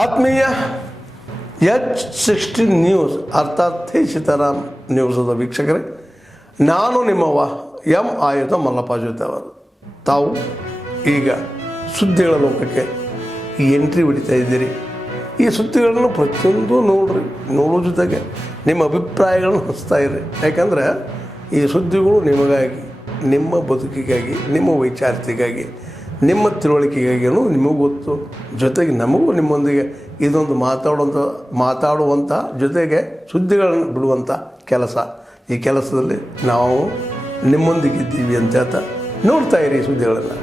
ಆತ್ಮೀಯ H16 news ಅರ್ಥಾತ್ ಸೀತಾರಾಮ್ ನ್ಯೂಸದ ವೀಕ್ಷಕರೇ, ನಾನು ನಿಮ್ಮವ ಎಂ ಆಯುಧ ಮಲ್ಲಪ್ಪ ಜೊತೆ ಅವರು. ತಾವು ಈಗ ಸುದ್ದಿಗಳ ಲೋಕಕ್ಕೆ ಎಂಟ್ರಿ ಹೊಡಿತಾ ಇದ್ದೀರಿ. ಈ ಸುದ್ದಿಗಳನ್ನು ಪ್ರತಿಯೊಂದು ನೋಡೋ ಜೊತೆಗೆ ನಿಮ್ಮ ಅಭಿಪ್ರಾಯಗಳನ್ನು ಹಂಚ್ತಾ ಇರಿ. ಯಾಕಂದರೆ ಈ ಸುದ್ದಿಗಳು ನಿಮಗಾಗಿ, ನಿಮ್ಮ ಬದುಕಿಗಾಗಿ, ನಿಮ್ಮ ವೈಚಾರಿಕೆಗಾಗಿ, ನಿಮ್ಮ ತಿಳುವಳಿಕೆಗಾಗಿಯೂ ನಿಮಗೂ ಗೊತ್ತು. ಜೊತೆಗೆ ನಮಗೂ ನಿಮ್ಮೊಂದಿಗೆ ಇದೊಂದು ಮಾತಾಡುವಂಥ ಜೊತೆಗೆ ಸುದ್ದಿಗಳನ್ನು ಬಿಡುವಂಥ ಕೆಲಸ. ಈ ಕೆಲಸದಲ್ಲಿ ನಾವು ನಿಮ್ಮೊಂದಿಗಿದ್ದೀವಿ ಅಂತ ಹೇಳ್ತಾ ನೋಡ್ತಾ ಇರಿ ಸುದ್ದಿಗಳನ್ನು.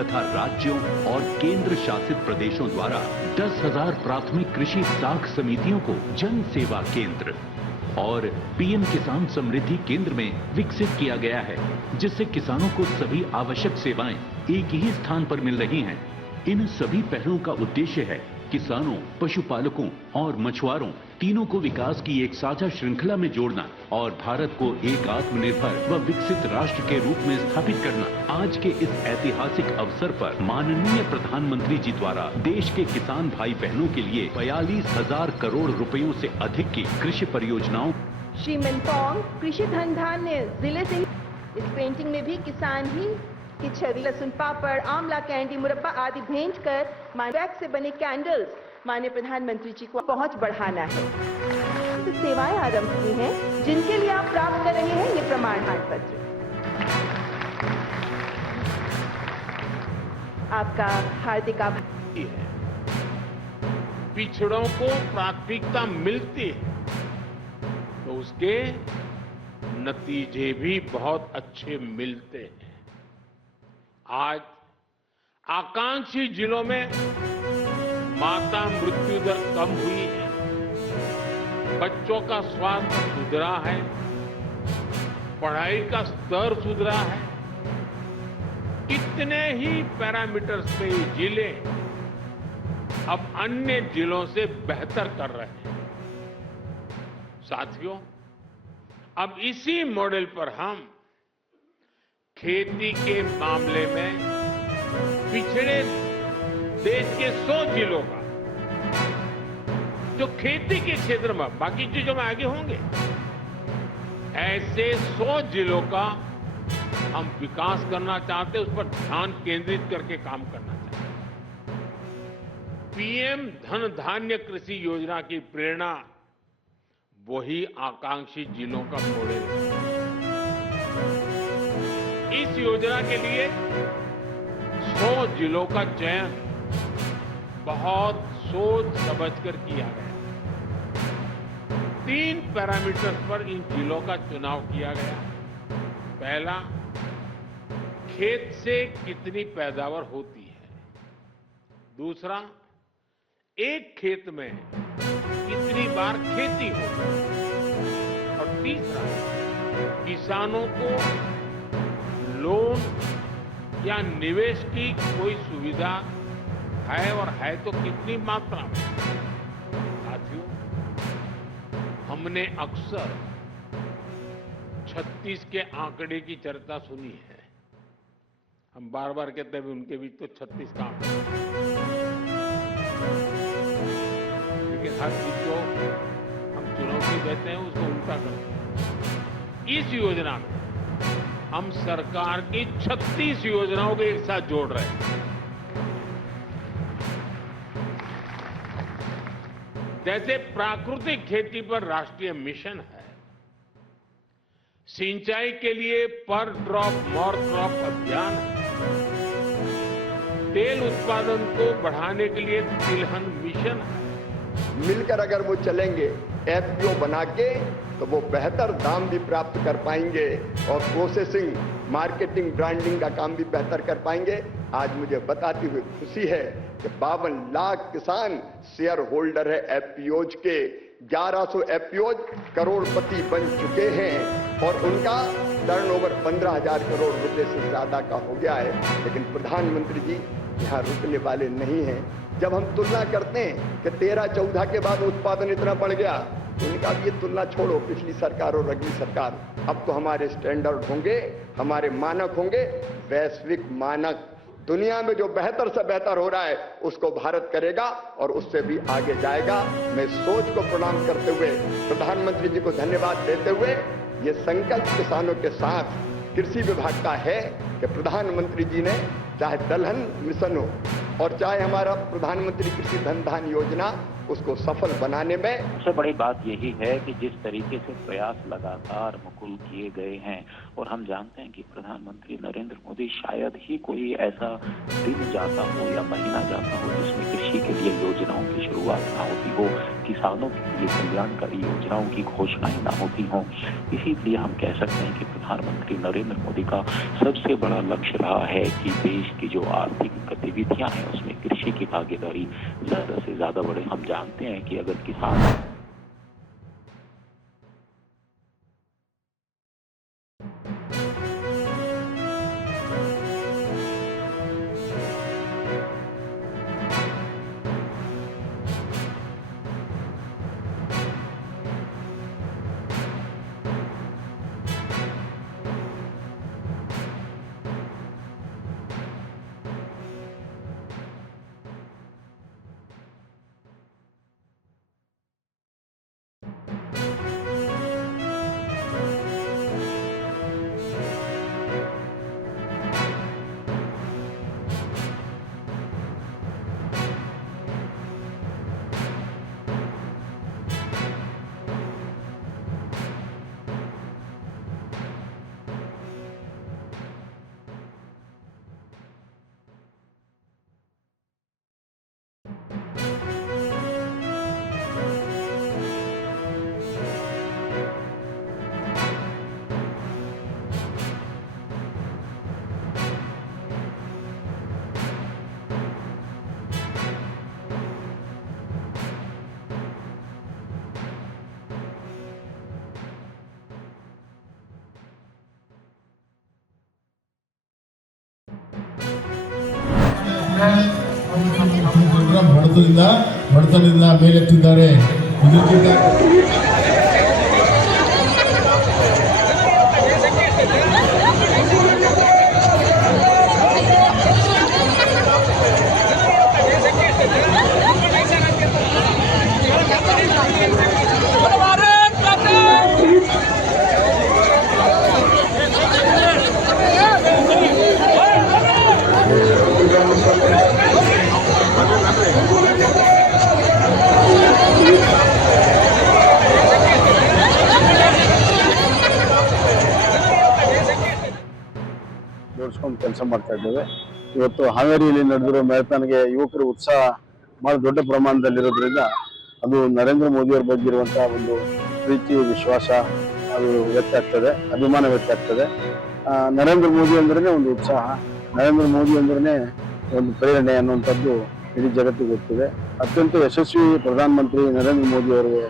तथा राज्यों और केंद्र शासित प्रदेशों द्वारा 10,000 प्राथमिक कृषि साख समितियों को जन सेवा केंद्र और पीएम किसान समृद्धि केंद्र में विकसित किया गया है, जिससे किसानों को सभी आवश्यक सेवाएं एक ही स्थान पर मिल रही हैं। इन सभी पहलों का उद्देश्य है किसानों, पशुपालकों और मछुआरों तीनों को विकास की एक साझा श्रृंखला में जोड़ना और भारत को एक आत्मनिर्भर व विकसित राष्ट्र के रूप में स्थापित करना। आज के इस ऐतिहासिक अवसर पर माननीय प्रधानमंत्री जी द्वारा देश के किसान भाई बहनों के लिए 42,000 करोड़ रुपयों से अधिक की कृषि परियोजनाओं श्री मिनपोंग कृषि धन धान्य जिले से इस पेंटिंग में भी किसान ही की छवि, लहसुन पापड़, आंवला कैंडी, मुरब्बा आदि भेंट कर वैक्स से बने कैंडल्स माननीय प्रधानमंत्री जी को पहुंच बढ़ाना है। सेवाएं आरंभ की हैं जिनके लिए आप प्राप्त कर रहे हैं ये प्रमाण पत्र। आपका हार्दिक आभार है। पिछड़ों को प्राथमिकता मिलती है तो उसके नतीजे भी बहुत अच्छे मिलते हैं। आज आकांक्षी जिलों में माता मृत्यु दर कम हुई है, बच्चों का स्वास्थ्य सुधरा है, पढ़ाई का स्तर सुधरा है। कितने ही पैरामीटर्स पे ये जिले अब अन्य जिलों से बेहतर कर रहे हैं। साथियों, अब इसी मॉडल पर हम खेती के मामले में पिछड़े देश के 100 जिलों का, जो खेती के क्षेत्र में बाकी चीजों में आगे होंगे, ऐसे 100 जिलों का हम विकास करना चाहते हैं, उस पर ध्यान केंद्रित करके काम करना चाहते हैं। पीएम धन धान्य कृषि योजना की प्रेरणा वही आकांक्षी जिलों का मॉडल है। इस योजना के लिए 100 जिलों का चयन बहुत सोच समझकर किया गया। 3 पैरामीटर्स पर इन जिलों का चुनाव किया गया। पहला, खेत से कितनी पैदावार होती है। दूसरा, एक खेत में कितनी बार खेती होती है। और तीसरा, किसानों को लोन या निवेश की कोई सुविधा है और है तो कितनी मात्रा में। साथियों, हमने अक्सर 36 के आंकड़े की चर्चा सुनी है। हम बार बार कहते हैं उनके बीच तो 36 का आंकड़ा, लेकिन हर चीज को हम चुनौती देते हैं, उसको उल्टा करते हैं। इस योजना में हम सरकार की 36 योजनाओं को एक साथ जोड़ रहे हैं। जैसे प्राकृतिक खेती पर राष्ट्रीय मिशन है, सिंचाई के लिए पर ड्रॉप मोर क्रॉप अभियान है, तेल उत्पादन को बढ़ाने के लिए तिलहन मिशन है। मिलकर अगर वो चलेंगे एफपीओ बना के, तो वो बेहतर दाम भी प्राप्त कर पाएंगे और प्रोसेसिंग, मार्केटिंग, ब्रांडिंग का काम भी बेहतर कर पाएंगे। आज मुझे बताते हुए खुशी है कि 52 लाख किसान शेयर होल्डर है एफपीओज के। 1100 एफपीओज करोड़पति बन चुके हैं और उनका टर्नओवर 15,000 करोड़ रुपए से ज्यादा का हो गया है। लेकिन प्रधानमंत्री जी यहाँ रुकने वाले नहीं हैं। जब हम तुलना करते हैं कि 13-14 के बाद उत्पादन इतना बढ़ गया, तो उनका भी ये तुलना छोड़ो पिछली सरकार और अगली सरकार। अब तो हमारे स्टैंडर्ड होंगे, हमारे मानक होंगे, वैश्विक मानक। दुनिया में जो बेहतर से बेहतर हो रहा है उसको भारत करेगा और उससे भी आगे जाएगा। मैं सोच को प्रणाम करते हुए प्रधानमंत्री जी को धन्यवाद देते हुए, ये संकल्प किसानों के साथ कृषि विभाग का है कि प्रधानमंत्री जी ने चाहे दलहन मिशन हो और चाहे हमारा प्रधानमंत्री कृषि धन धान योजना, उसको सफल बनाने में सबसे बड़ी बात यही है कि जिस तरीके से प्रयास लगातार मुकुल किए गए हैं, और हम जानते हैं कि प्रधानमंत्री नरेंद्र मोदी शायद ही कोई ऐसा दिन जाता हो या महीना जाता हो जिसमें कृषि के लिए योजनाओं की शुरुआत ना होती हो, किसानों के लिए कल्याणकारी योजनाओं की घोषणाएं ना होती हों। इसीलिए हम कह सकते हैं कि प्रधानमंत्री नरेंद्र मोदी का सबसे बड़ा लक्ष्य रहा है कि देश की जो आर्थिक गतिविधियां हैं उसमें कृषि की भागीदारी ज्यादा से ज्यादा बढ़े। हम जानते हैं कि अगर किसान ಪ್ರೋಗ್ರಾಂ ಬಡತನದಿಂದ ಮೇಲೆತ್ತಿದ್ದಾರೆ. ಇದಕ್ಕಿಂತ ಜೋಡಿಸ್ಕೊಂಡು ಕೆಲಸ ಮಾಡ್ತಾ ಇದ್ದೇವೆ. ಇವತ್ತು ಹಾವೇರಿಯಲ್ಲಿ ನಡೆದಿರೋ ಮ್ಯಾರಥಾನ್ಗೆ ಯುವಕರು ಉತ್ಸಾಹ ಬಹಳ ದೊಡ್ಡ ಪ್ರಮಾಣದಲ್ಲಿರೋದ್ರಿಂದ ಅದು ನರೇಂದ್ರ ಮೋದಿಯವರ ಬಗ್ಗೆ ಇರುವಂತಹ ಒಂದು ಪ್ರೀತಿ, ವಿಶ್ವಾಸ ಅದು ವ್ಯಕ್ತ ಆಗ್ತದೆ, ಅಭಿಮಾನ ವ್ಯಕ್ತ ಆಗ್ತದೆ. ನರೇಂದ್ರ ಮೋದಿ ಅಂದ್ರೇ ಒಂದು ಉತ್ಸಾಹ, ನರೇಂದ್ರ ಮೋದಿ ಅಂದ್ರೇ ಒಂದು ಪ್ರೇರಣೆ ಅನ್ನುವಂಥದ್ದು ಇಡೀ ಜಗತ್ತಿಗೆ ಗೊತ್ತಿದೆ. ಅತ್ಯಂತ ಯಶಸ್ವಿ ಪ್ರಧಾನಮಂತ್ರಿ ನರೇಂದ್ರ ಮೋದಿ ಅವರಿಗೆ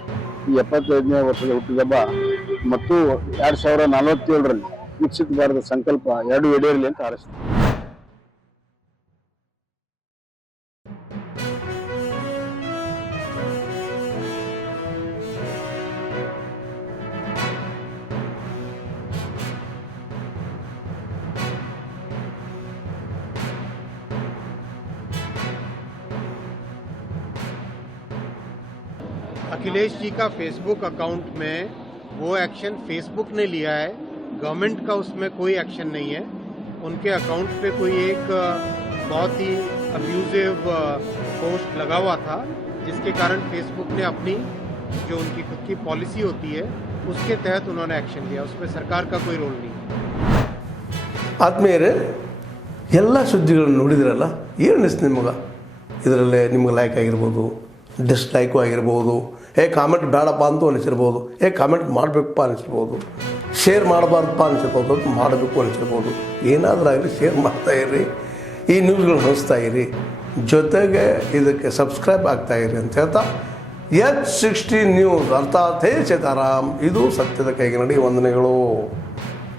ಈ 75ನೇ ವರ್ಷದ ಹುಟ್ಟುಹಬ್ಬ ಮತ್ತು 2047ರಲ್ಲಿ ವಿಕಸಿತ ಭಾರತ ಸಂಕಲ್ಪ ಎರಡು ಈಡೇರಲಿ ಅಂತ ಹಾರೈಸ್ತೀನಿ. अखिलेश जी का फेसबुक अकाउंट में वो एक्शन फेसबुक ने लिया है, गवर्नमेंट का उसमें कोई एक्शन नहीं है। उनके अकाउंट पे कोई एक बहुत ही अब्यूजिव पोस्ट लगा हुआ था, जिसके कारण फेसबुक ने अपनी जो उनकी खुद की पॉलिसी होती है उसके तहत उन्होंने एक्शन लिया, उसमें सरकार का कोई रोल नहीं है। ಆತ್ಮೀಯರೇ, ಎಲ್ಲ ಸುದ್ದಿಗಳನ್ನು ನೋಡಿದ್ರಲ್ಲ, ಏನು ಅನಿಸ್ತು ನಿಮಗೆ? ಇದರಲ್ಲೇ ನಿಮ್ಗೆ ಲೈಕ್ ಆಗಿರ್ಬೋದು, ಡಿಸ್ಲೈಕು ಆಗಿರ್ಬೋದು, ಕಾಮೆಂಟ್ ಬೇಡಪ್ಪ ಅಂತೂ ಅನಿಸಿರ್ಬೋದು, ಕಾಮೆಂಟ್ ಮಾಡಬೇಕಪ್ಪ ಅನಿಸಿರ್ಬೋದು, ಶೇರ್ ಮಾಡಬಾರ್ದಪ್ಪ ಅನಿಸಿರ್ಬೋದು, ಮಾಡಬೇಕು ಅನಿಸಿರ್ಬೋದು. ಏನಾದರೂ ಆಗಲಿ ಶೇರ್ ಮಾಡ್ತಾಯಿರಿ, ಈ ನ್ಯೂಸ್ಗಳನ್ನ ಹಂಚ್ತಾ ಇರಿ, ಜೊತೆಗೆ ಇದಕ್ಕೆ ಸಬ್ಸ್ಕ್ರೈಬ್ ಆಗ್ತಾಯಿರಿ ಅಂತ ಹೇಳ್ತಾ H16 ನ್ಯೂಸ್ ಅರ್ಥಾತ್ ಹೇ ಸೀತಾರಾಮ್, ಇದು ಸತ್ಯದ ಕೈಗೆ ನಡಿ. ವಂದನೆಗಳು.